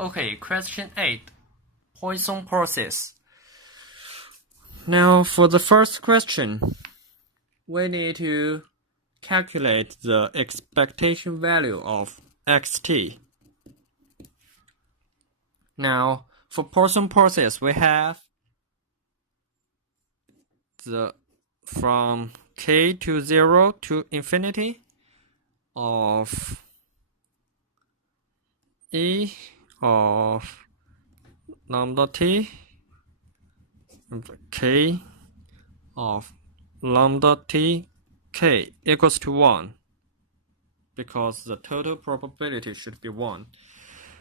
Okay, question 8. Poisson process. Now for the first question, we need to calculate the expectation value of xt. Now for Poisson process, we have the from k to 0 to infinity of e of lambda t k of lambda t k equals to 1, because the total probability should be 1.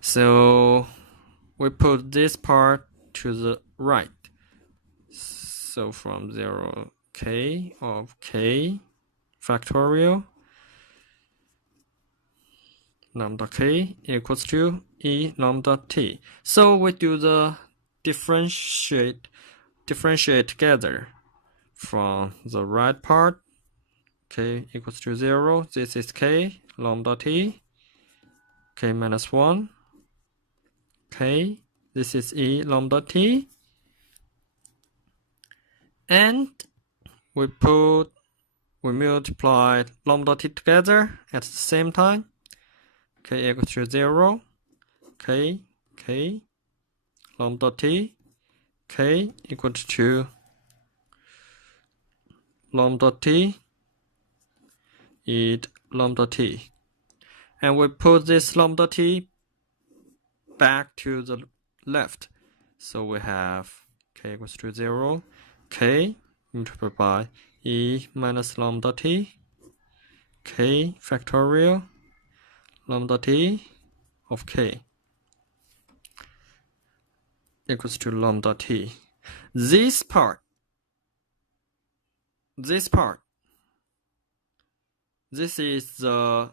So we put this part to the right. So from 0 k of k factorial lambda k equals to e lambda t. So we do the differentiate together. From the right part, k equals to 0, this is k lambda t, k minus 1, k, this is e lambda t, and we multiply lambda t together at the same time. K equals to 0, k lambda t, k equals to lambda t e lambda t, and we put this lambda t back to the left. So we have k equals to 0, k multiplied by e minus lambda t, k factorial lambda t of k equals to lambda t. This part, this is the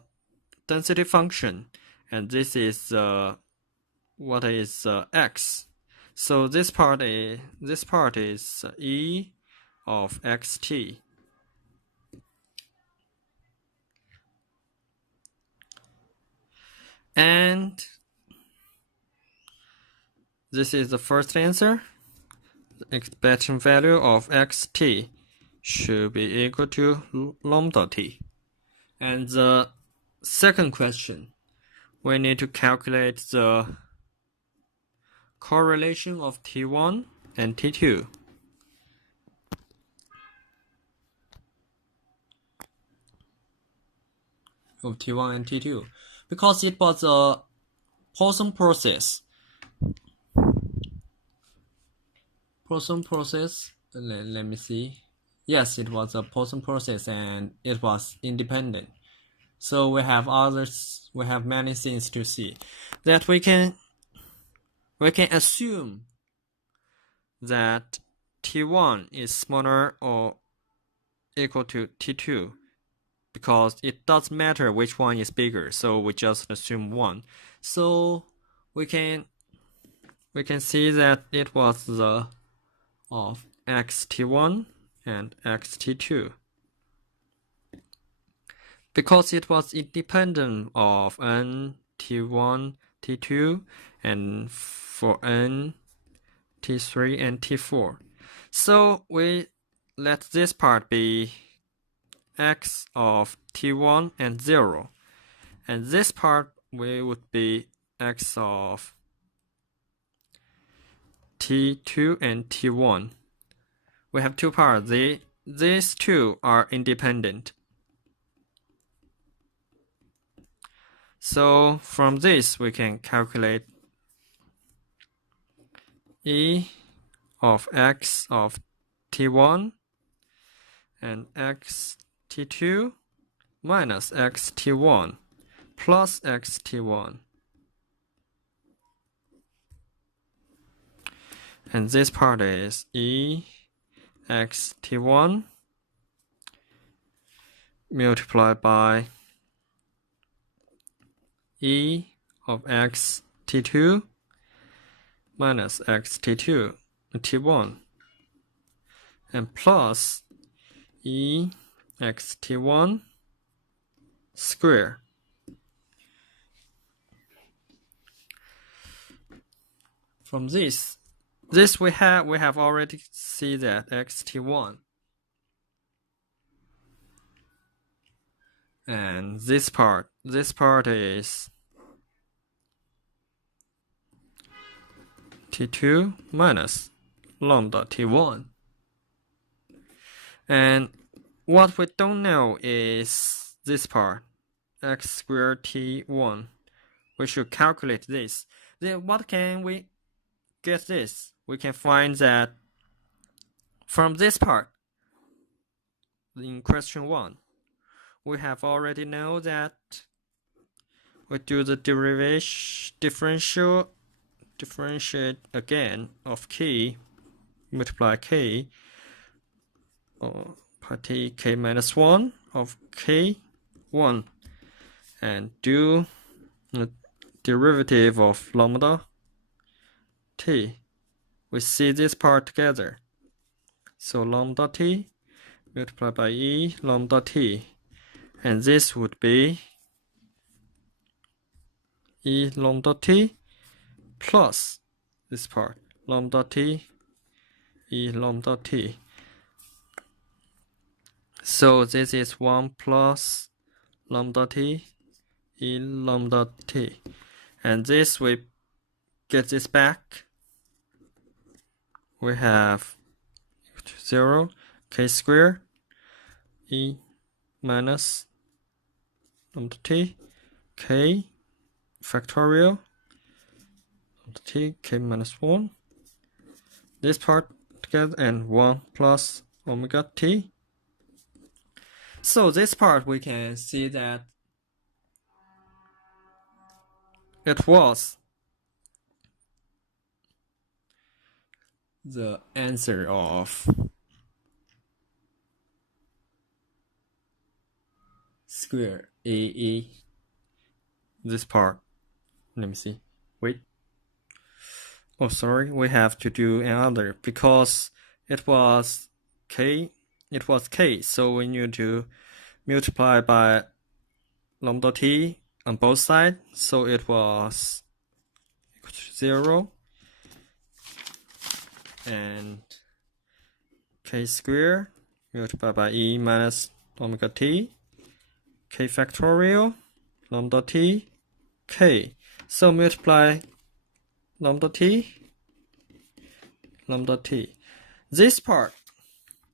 density function, and this is what is x. So this part is e of xt. And this is the first answer. The expectation value of xt should be equal to lambda t. And the second question, we need to calculate the correlation of T1 and T2. Of T1 and T2, because it was a Poisson process. Let me see. Yes, it was a Poisson process, and it was independent. So we have many things to see. That we can assume that T1 is smaller or equal to T2, because it doesn't matter which one is bigger, so we just assume 1. So we can see that it was the of xt1 and xt2, because it was independent of n t1 t2 and for n t3 and t4. So we let this part be x of t1 and 0, and this part would be x of t2 and t1. We have two parts. These two are independent. So from this we can calculate e of x of t1 and x t2 minus x t1 plus x t1. And this part is e x t1 multiplied by e of x t2 minus x t2 t1, and plus e x t1 square. from this we have already seen that xt1, and this part is t2 minus lambda t1, and what we don't know is this part, x squared t1. We should calculate this. Then what can we get this? We can find that from this part in question 1. We have already know that we do the differentiate again of k, multiply k, pi k minus 1 of k1, and do the derivative of lambda t. We see this part together. So lambda t multiplied by e lambda t, and this would be e lambda t plus this part lambda t e lambda t. So this is 1 plus lambda t e lambda t, and this we get this back. We have 0 k squared e minus lambda t k factorial lambda t k minus 1, this part together, and 1 plus omega t. So this part we can see that it was the answer of square AE. This part, let me see, wait, oh sorry, we have to do another because it was k, so we need to multiply by lambda t on both sides, so it was equal to 0, and k squared multiplied by e minus omega t k factorial lambda t k. So multiply lambda t. This part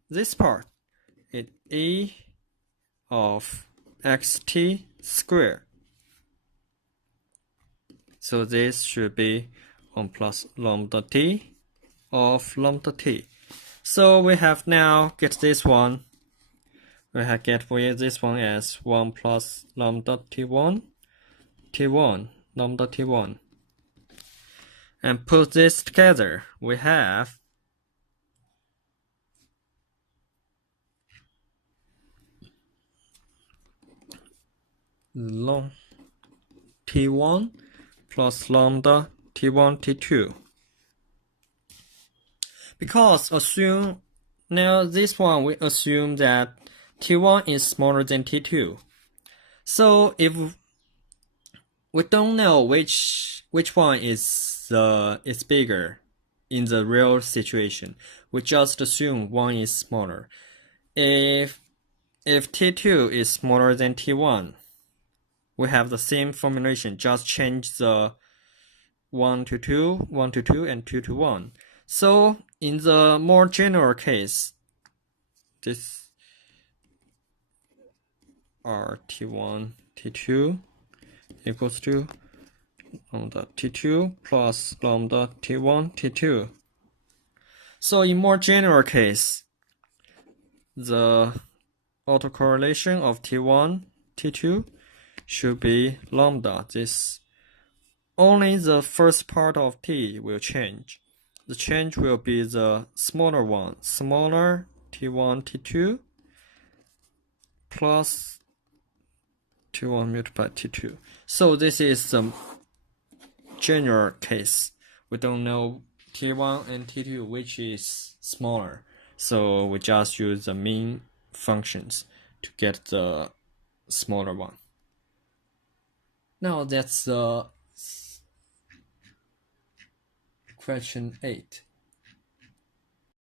is e of xt squared. So this should be 1 plus lambda t of lambda t. So we have now get this one. We have get this one as 1 plus lambda t1 lambda t1, and put this together. We have long t1 plus lambda t1 t2. Because now this one we assume that t1 is smaller than t2. So if we don't know which one is bigger in the real situation, we just assume one is smaller. If t2 is smaller than t1, we have the same formulation, just change the 1 to 2, 1 to 2, and 2 to 1. So in the more general case, this are t1, t2 equals to lambda t2 plus lambda t1, t2. So in more general case, the autocorrelation of t1, t2 should be lambda. This only the first part of t will change. The change will be the smaller one, smaller t1, t2 plus t1 multiplied t2. So this is the general case. We don't know t1 and t2 which is smaller, so we just use the mean functions to get the smaller one. Now that's the Question 8.